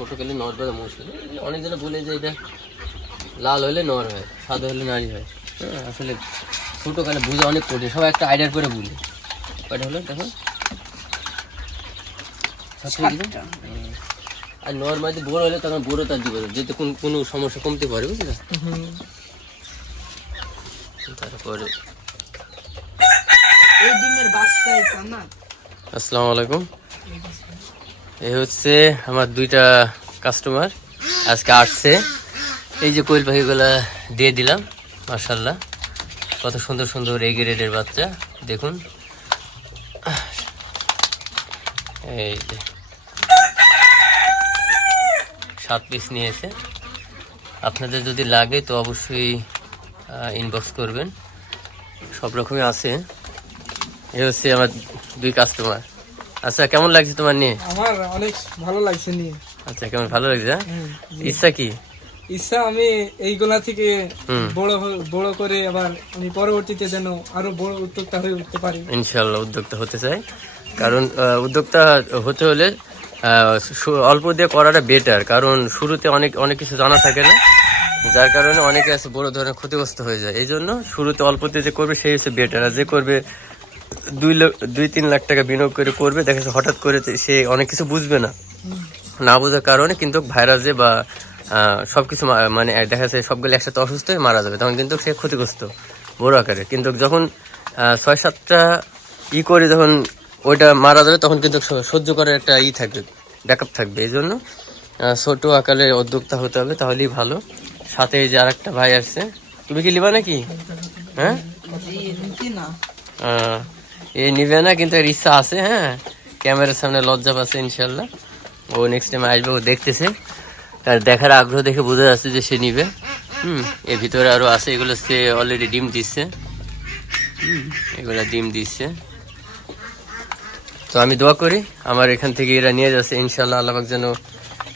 ছোটো কালে নর করা মুশকিল অনেকজনে বলে যে এটা লাল হলে নর হয় সাদা হলে নারী হয়। হ্যাঁ আসলে ছোটো কালে বুঝে অনেক কঠিন সবাই একটা আইডিয়ার করে বুঝে কয়টা হলো দেখো? আর দিলো? হুম। আর বড় হলে তখন বড় তার দিবে যেতে কোন কোনো সমস্যা কমতে পারে বুঝলে? তারপরে এই ডিমের বাচ্চা এটা না? আসসালামু আলাইকুম। এই হচ্ছে আমার দুইটা কাস্টমার আজকে আসছে। এই যে কোয়েল পাখিগুলা দিয়ে দিলাম মার্শাল্লাহ কত সুন্দর সুন্দর এই গ্রেডের বাচ্চা, দেখুন। এই যে। সাত পিস নিয়েছে। আপনাদের যদি লাগে তো অবশ্যই ইনবক্স করবেন। সব রকমই আছে। এ হচ্ছে আমার দুই কাস্টমার আচ্ছা কেমন লাগছে তোমার নিয়ে? আমার অনেক ভালো লাগছে নিয়ে। আচ্ছা কেমন ভালো লাগছে হ্যাঁ? ইচ্ছা কি? ইচ্ছা আমি এইগুলা থেকে। বড় বড় করে আবার আমি পরবর্তীতে যেন আরও বড় উদ্যোক্তা হয়ে উঠতে পারি। ইনশাল্লাহ উদ্যোক্তা হতে চাই। কারণ উদ্যোক্তা হতে হলে অল্প দিয়ে করাটা বেটার কারণ শুরুতে অনেক অনেক কিছু জানা থাকে না। যার কারণে অনেকে আছে বড় ধরনের ক্ষতিগ্রস্ত হয়ে যায়। এই জন্য শুরুতে অল্পতে যে করবে সেই হচ্ছে বেটার আর যে করবে দুই দুই তিন লাখ টাকা বিনিয়োগ করে করবে। দেখা যাচ্ছে হঠাৎ করে সে অনেক কিছু বুঝবে না। না বোঝার কারণে কিন্তু ভাইরাসে বা আহ, সবকিছু মানে দেখা যাচ্ছে সবগুলো একসাথে অসুস্থ হয়ে মারা যাবে। তখন কিন্তু সে ক্ষতিগ্রস্ত বড় আকারে। কিন্তু যখন ছয় সাতটা ই করে যখন ওইটা মারা যাবে তখন কিন্তু সহ্য করার একটা ই থাকবে ব্যাকআপ থাকবে। এই জন্য ছোট আকারে উদ্যোক্তা হতে হবে তাহলেই ভালো। সাথে এই যে আর একটা ভাই আসছে। তুমি কি লিবা নাকি? হ্যাঁ? আহ, এ নিবে না, কিন্তু এর ইচ্ছা আছে হ্যাঁ? ক্যামেরার সামনে লজ্জা পাচ্ছে, ইনশাল্লাহ। ও নেক্সট টাইম আসবে, ও দেখতেছে। আর দেখার আগ্রহ দেখে বোঝা যাচ্ছে যে সে নিবে। হুম, এর ভিতরে আরও আছে, এগুলো সে অলরেডি ডিম দিচ্ছে। এগুলো ডিম দিচ্ছে। তো আমি দোয়া করি, আমার এখান থেকে এরা নিয়ে যাচ্ছে, ইনশাল্লাহ আল্লাহবাক যেন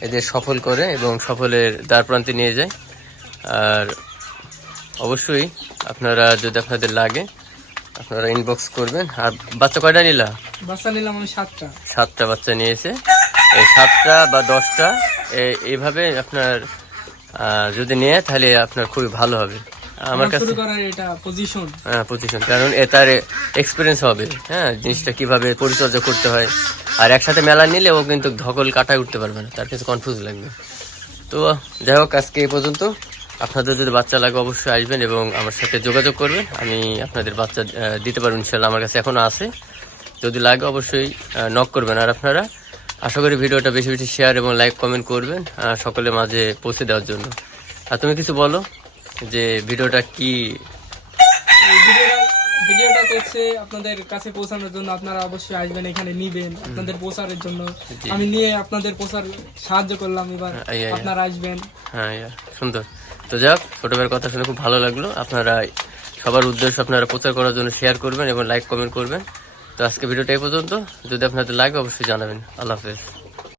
এদের সফল করে এবং সফলের দ্বার প্রান্তে নিয়ে যায়। আর অবশ্যই আপনারা যদি আপনাদের লাগে আপনারা ইনবক্স করবেন। আর বাচ্চা কয়টা নিলা? বাচ্চা নিলাম আমি সাতটা। সাতটা বাচ্চা নিয়েছে। এই সাতটা বা দশটা এইভাবে আপনার যদি নেয় তাহলে আপনার খুবই ভালো হবে। আমার কাছে পজিশন হ্যাঁ পজিশন কারণ এ তার এক্সপিরিয়েন্স হবে। হ্যাঁ জিনিসটা কীভাবে পরিচর্যা করতে হয়। আর একসাথে মেলা নিলে ও কিন্তু ধকল কাটায় উঠতে পারবে না। তার কাছে কনফিউজ লাগবে। তো যাই হোক আজকে এই পর্যন্ত। আপনাদের যদি বাচ্চা লাগে অবশ্যই আসবেন এবং আমার সাথে যোগাযোগ করবেন। আমি আপনাদের বাচ্চা দিতে পারব ইনশাল্লাহ আমার কাছে এখনও আছে। যদি লাগে অবশ্যই নক করবেন। আর আপনারা আশা করি ভিডিওটা বেশি বেশি শেয়ার এবং লাইক কমেন্ট করবেন সকলের মাঝে পৌঁছে দেওয়ার জন্য। আর তুমি কিছু বলো যে ভিডিওটা কি? ভিডিওটা করছে আপনাদের কাছে পৌঁছানোর জন্য আপনারা অবশ্যই আসবেন এখানে নিবেন আপনাদের পৌঁছানোর জন্য। আমি নিয়ে আপনাদের প্রচার সাহায্য করলাম এবার। আপনারা আসবেন। হ্যাঁ সুন্দর। তো যাক ছোট ভাইয়ের কথা শুনে খুব ভালো লাগল। আপনারা সবার উদ্দেশ্য আপনারা প্রচার করার জন্য শেয়ার করবেন এবং লাইক কমেন্ট করবেন। তো আজকে ভিডিওটা এই পর্যন্ত। যদি আপনাদের লাগে, অবশ্যই জানাবেন। আল্লাহ হাফেজ।